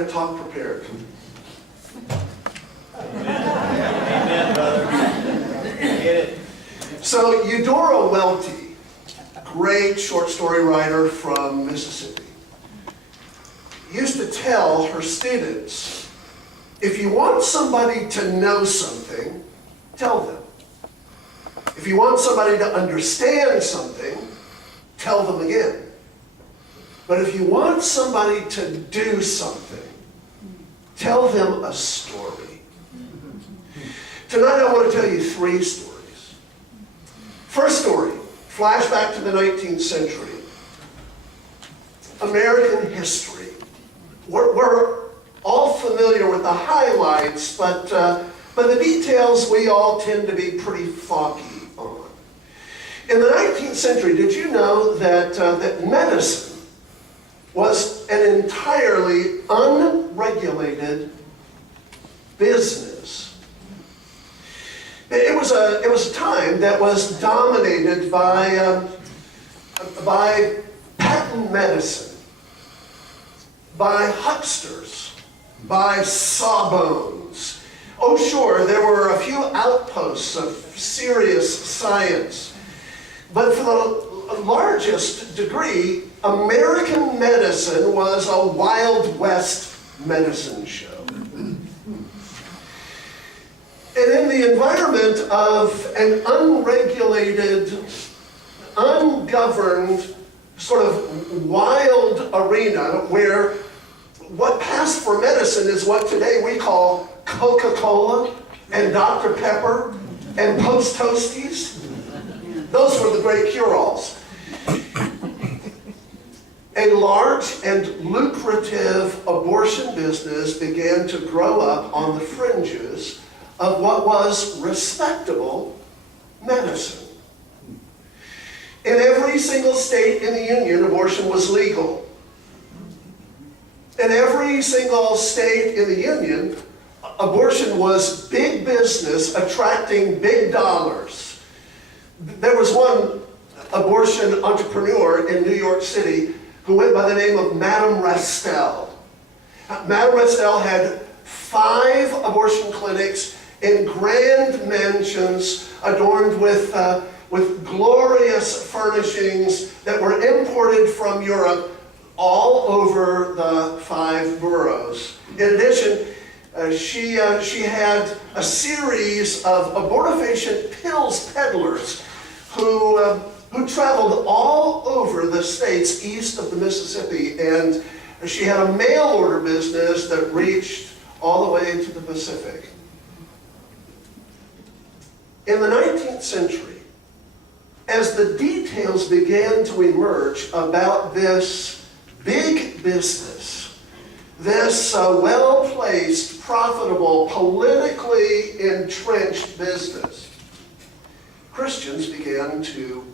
kind of talk prepared. Amen, brother. Get it. So Eudora Welty, great short story writer from Mississippi, used to tell her students, if you want somebody to know something, tell them. If you want somebody to understand something, tell them again. But if you want somebody to do something, tell them a story. Tonight I want to tell you 3 stories. First story, flashback to the 19th century. American history. We're all familiar with the highlights, but the details we all tend to be pretty foggy on. In the 19th century, did you know that medicine was an entirely unregulated business? It was a time that was dominated by patent medicine, by hucksters, by sawbones. Oh sure, there were a few outposts of serious science, but for the largest degree, American medicine was a Wild West medicine show. And in the environment of an unregulated, ungoverned, sort of wild arena where what passed for medicine is what today we call Coca-Cola and Dr. Pepper and Post Toasties. Those were the great cure-alls. A large and lucrative abortion business began to grow up on the fringes of what was respectable medicine. In every single state in the Union, abortion was legal. In every single state in the Union, abortion was big business attracting big dollars. There was one abortion entrepreneur in New York City who went by the name of Madame Restell. Madame Restell had 5 abortion clinics in grand mansions adorned with glorious furnishings that were imported from Europe all over the 5 boroughs. In addition, she had a series of abortifacient pills peddlers who traveled all over the states east of the Mississippi, and she had a mail order business that reached all the way to the Pacific. In the 19th century, as the details began to emerge about this big business, this well-placed, profitable, politically entrenched business, Christians began to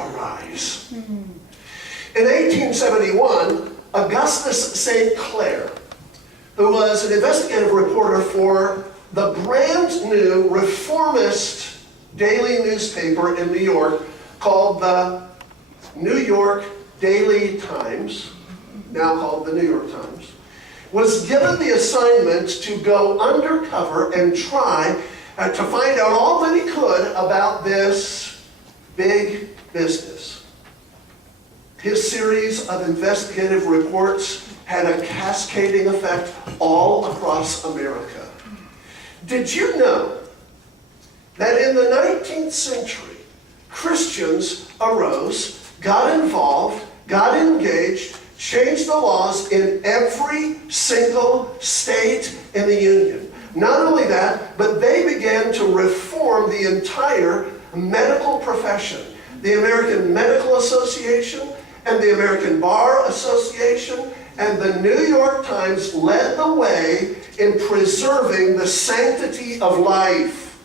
arise. In 1871, Augustus St. Clair, who was an investigative reporter for the brand new reformist daily newspaper in New York called the New York Daily Times, now called the New York Times, was given the assignment to go undercover and try to find out all that he could about this big business. His series of investigative reports had a cascading effect all across America. Did you know that in the 19th century, Christians arose, got involved, got engaged, changed the laws in every single state in the Union? Not only that, but they began to reform the entire medical profession. The American Medical Association and the American Bar Association and the New York Times led the way in preserving the sanctity of life.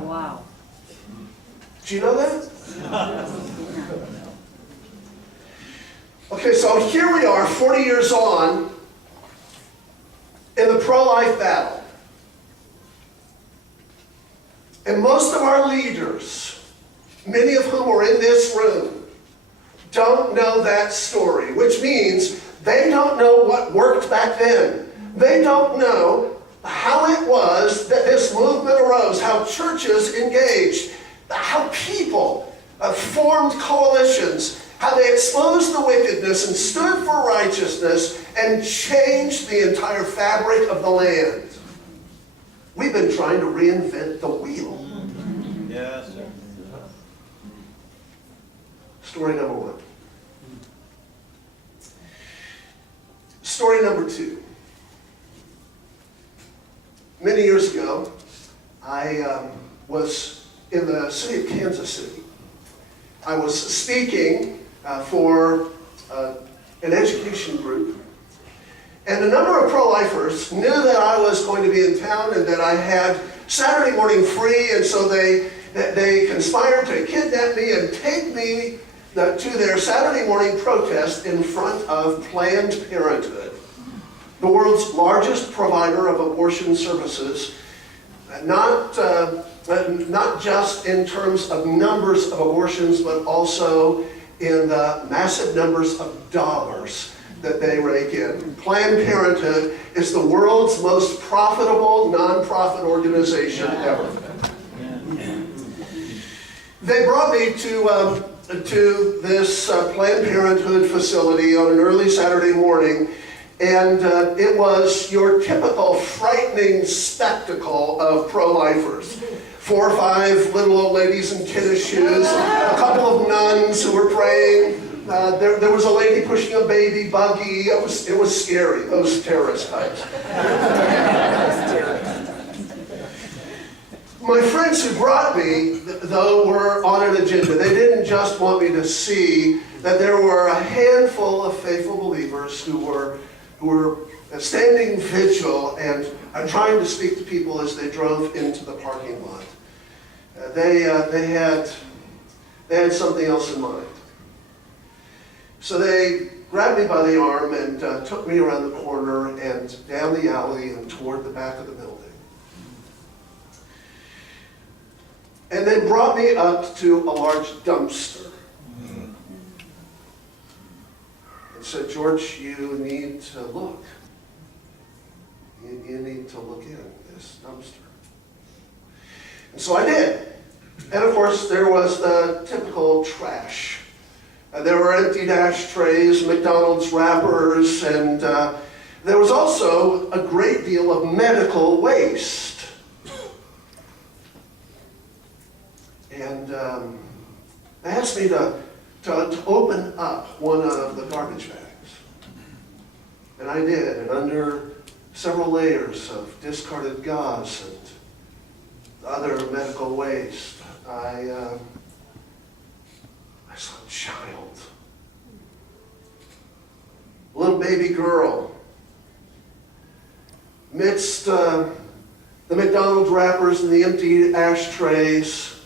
Wow. Do you know that? Okay, so here we are 40 years on in the pro-life battle. And most of our leaders, many of whom are in this room, don't know that story, which means They don't know what worked back then. They don't know how it was that this movement arose, how churches engaged, how people formed coalitions, how they exposed the wickedness and stood for righteousness and changed the entire fabric of the land. We've been trying to reinvent the wheel. Yes, sir. Story number one. Story number two. Many years ago, I was in the city of Kansas City. I was speaking for an education group. And a number of pro-lifers knew that I was going to be in town and that I had Saturday morning free, and so they conspired to kidnap me and take me to their Saturday morning protest in front of Planned Parenthood, the world's largest provider of abortion services, not just in terms of numbers of abortions, but also in the massive numbers of dollars that they rake in. Planned Parenthood is the world's most profitable nonprofit organization ever. They brought me to this Planned Parenthood facility on an early Saturday morning, and it was your typical frightening spectacle of pro-lifers. 4 or 5 little old ladies in tennis shoes, a couple of nuns who were praying. There was a lady pushing a baby buggy. It was scary, those terrorist types. My friends who brought me, though, were on an agenda. They didn't just want me to see that there were a handful of faithful believers who were standing vigil and trying to speak to people as they drove into the parking lot. They had something else in mind. So they grabbed me by the arm and took me around the corner and down the alley and toward the back of the building. And they brought me up to a large dumpster. And said, George, you need to look. You need to look in this dumpster. And so I did. And of course, there was the typical trash. There were empty ashtrays, McDonald's wrappers, and there was also a great deal of medical waste. And they asked me to open up one of the garbage bags. And I did, and under several layers of discarded gauze and other medical waste, I saw a child, a little baby girl, amidst the McDonald's wrappers and the empty ashtrays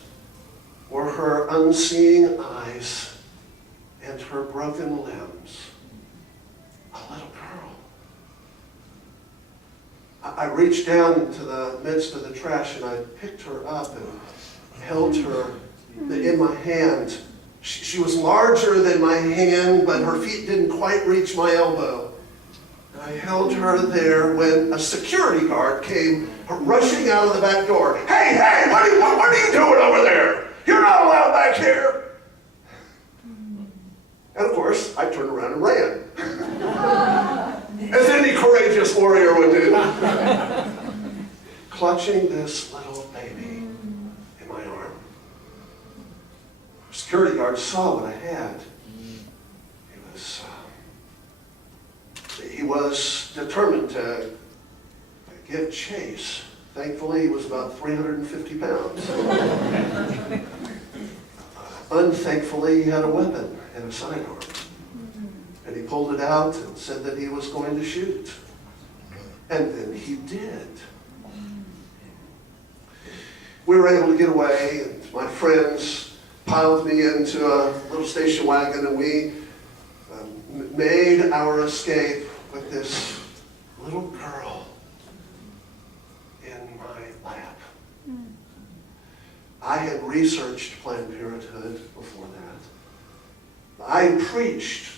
were her unseeing eyes and her broken limbs. A little girl. I reached down into the midst of the trash and I picked her up and held her in my hand. She was larger than my hand, but her feet didn't quite reach my elbow. And I held her there when a security guard came rushing out of the back door. Hey, what are you doing over there? You're not allowed back here. And of course, I turned around and ran. As any courageous warrior would do. Clutching this little baby in my arm. The security guard saw what I had. He was determined to give chase. Thankfully, he was about 350 pounds. Unthankfully, he had a weapon and a sidearm. And he pulled it out and said that he was going to shoot. And then he did. We were able to get away, and my friends piled me into a little station wagon, and we made our escape with this little girl in my lap. I had researched Planned Parenthood before that. I preached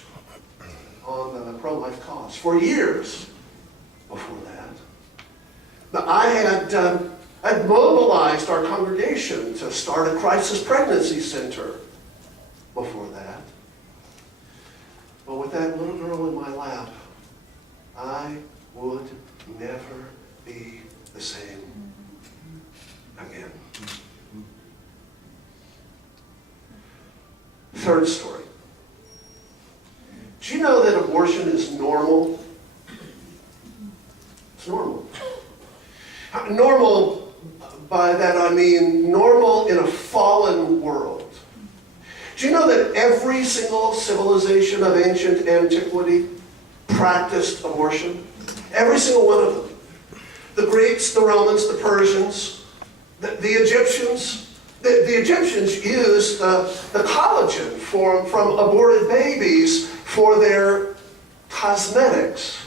on the pro-life cause. For years before that, I had mobilized our congregation to start a crisis pregnancy center before that. But with that little girl in my lap, I would never be the same again. Third story. Do you know that abortion is normal? It's normal. Normal, by that I mean normal in a fallen world. Do you know that every single civilization of ancient antiquity practiced abortion? Every single one of them. The Greeks, the Romans, the Persians, the Egyptians. The Egyptians used the collagen from aborted babies for their cosmetics.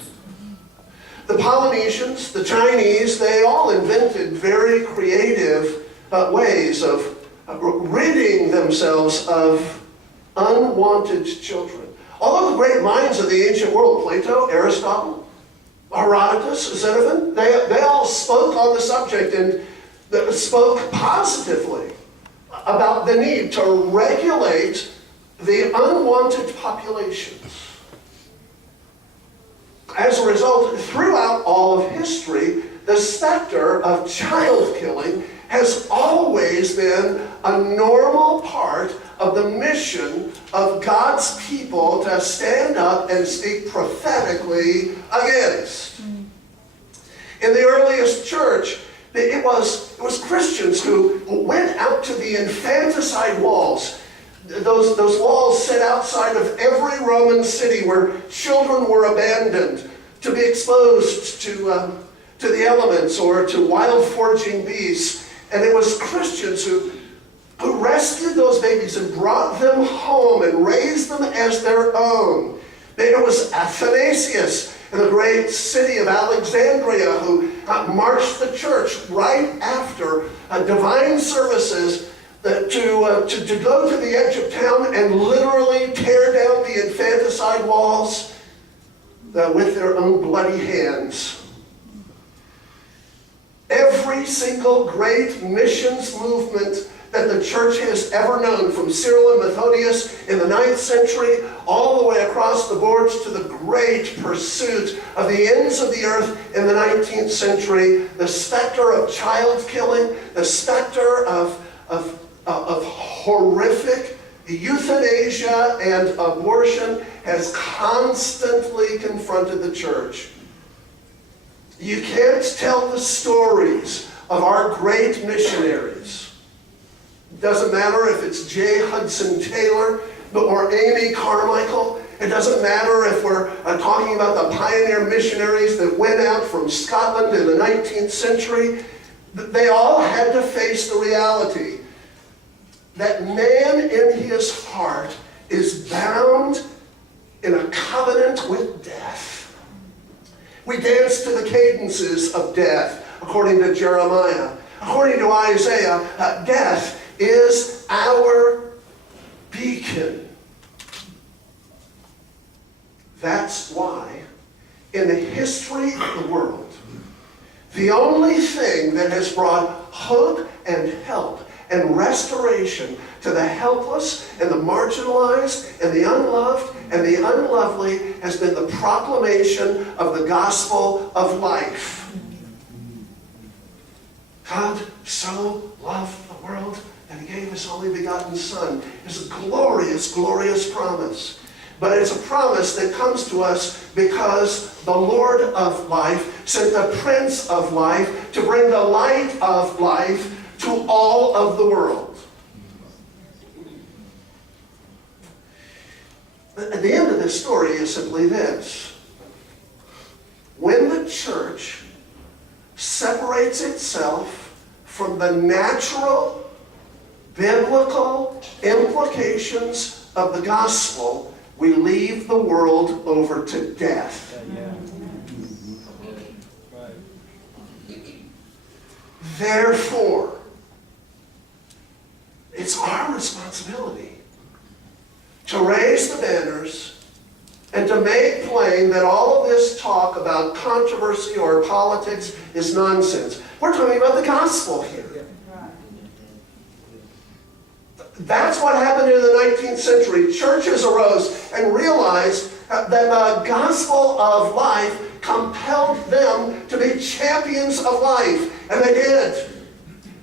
The Polynesians, the Chinese, they all invented very creative ways of ridding themselves of unwanted children. All of the great minds of the ancient world, Plato, Aristotle, Herodotus, Xenophon, they all spoke on the subject and spoke positively about the need to regulate the unwanted populations. As a result, throughout all of history, the specter of child killing has always been a normal part of the mission of God's people to stand up and speak prophetically against. In the earliest church, it was Christians who went out to the infanticide walls. Those walls set outside of every Roman city where children were abandoned to be exposed to the elements or to wild foraging beasts. And it was Christians who rescued those babies and brought them home and raised them as their own. It was Athanasius in the great city of Alexandria who marched the church right after divine services to go to the edge of town and literally tear down the infanticide walls with their own bloody hands. Every single great missions movement that the church has ever known, from Cyril and Methodius in the 9th century, all the way across the boards to the great pursuit of the ends of the earth in the 19th century, the specter of child killing, the specter of horrific euthanasia and abortion has constantly confronted the church. You can't tell the stories of our great missionaries. It doesn't matter if it's J. Hudson Taylor or Amy Carmichael. It doesn't matter if we're talking about the pioneer missionaries that went out from Scotland in the 19th century. They all had to face the reality that man in his heart is bound in a covenant with death. We dance to the cadences of death, according to Jeremiah. According to Isaiah, death is our beacon. That's why, in the history of the world, the only thing that has brought hope and help and restoration to the helpless and the marginalized and the unloved and the unlovely has been the proclamation of the gospel of life. God so loved the world that he gave his only begotten Son. It's a glorious, glorious promise. But it's a promise that comes to us because the Lord of life sent the Prince of life to bring the light of life to all of the world. At the end of this story is simply this. When the church separates itself from the natural, biblical implications of the gospel, we leave the world over to death. Therefore, it's our responsibility to raise the banners and to make plain that all of this talk about controversy or politics is nonsense. We're talking about the gospel here. That's what happened in the 19th century. Churches arose and realized that the gospel of life compelled them to be champions of life, and they did.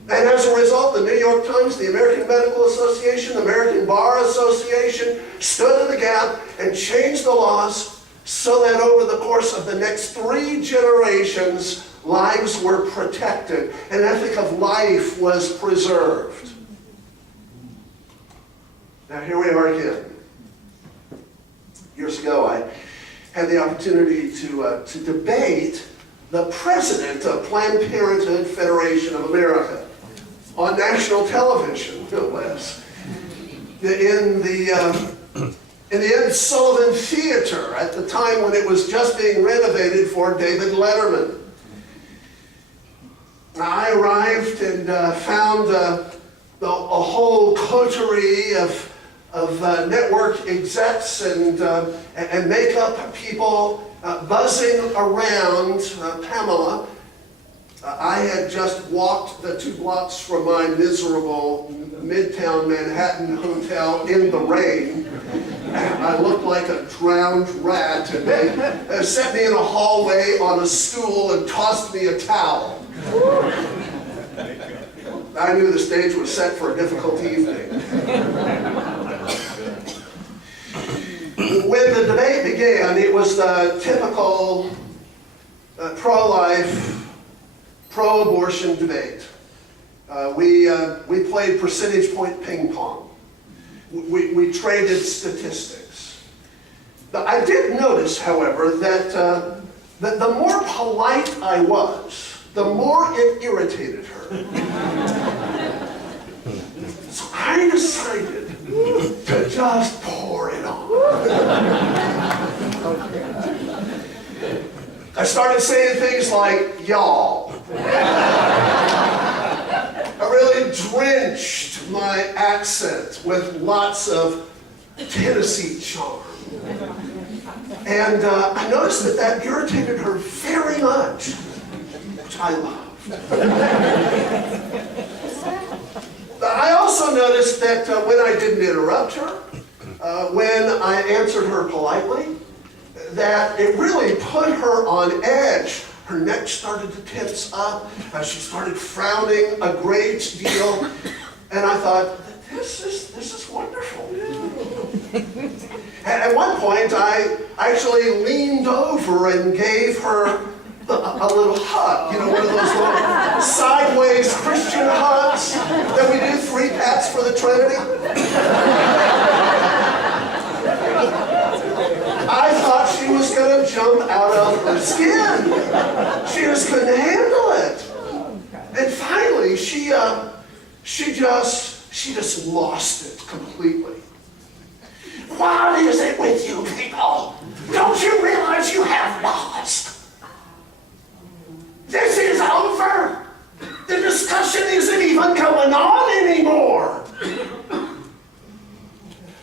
And as a result, the New York Times, the American Medical Association, the American Bar Association stood in the gap and changed the laws so that over the course of the next 3 generations, lives were protected. An ethic of life was preserved. Now here we are again. Years ago, I had the opportunity to debate the president of Planned Parenthood Federation of America on national television, no less, in the Ed Sullivan Theater at the time when it was just being renovated for David Letterman. I arrived and found a whole coterie of network execs and makeup people buzzing around Pamela. I had just walked the 2 blocks from my miserable Midtown Manhattan hotel in the rain. I looked like a drowned rat, and they set me in a hallway on a stool and tossed me a towel. I knew the stage was set for a difficult evening. When the debate began, it was the typical pro-life, pro-abortion debate. We played percentage point ping pong. We traded statistics. I did notice, however, that the more polite I was, the more it irritated her. So I decided to just pour it on. I started saying things like, y'all. I really drenched my accent with lots of Tennessee charm. And I noticed that irritated her very much, which I loved. I also noticed that when I didn't interrupt her, when I answered her politely, that it really put her on edge. Her neck started to tense up. She started frowning a great deal. And I thought, this is wonderful. At one point, I actually leaned over and gave her a little hug. You know, one of those little sideways Christian hugs that we do 3 pats for the Trinity. I thought she was going to jump out of her skin. She just couldn't handle it. And finally, she just lost it completely. What is it with you people? Don't you realize you have lost? This is over. The discussion isn't even going on anymore.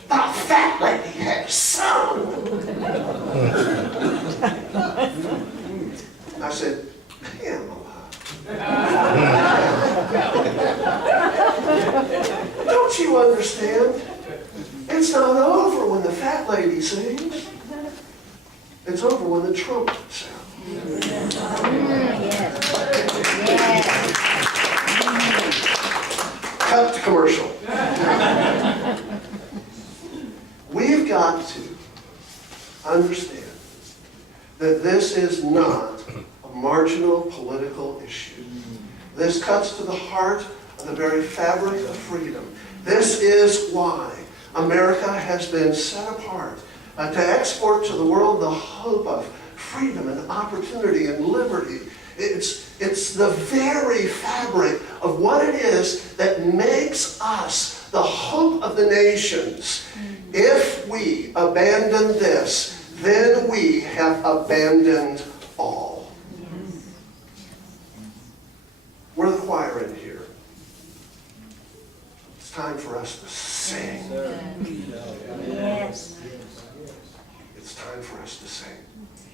The fat lady has sung. I said, Pamela. Don't you understand? It's not over when the fat lady sings. It's over when the trumpet sounds. Cut to commercial. We've got to understand that this is not a marginal political issue. This cuts to the heart of the very fabric of freedom. This is why America has been set apart to export to the world the hope of freedom and opportunity and liberty. It's the very fabric of what it is that makes us the hope of the nations. If we abandon this, then we have abandoned all. We're the choir in here. It's time for us to sing. Yes. It's time time for us to sing.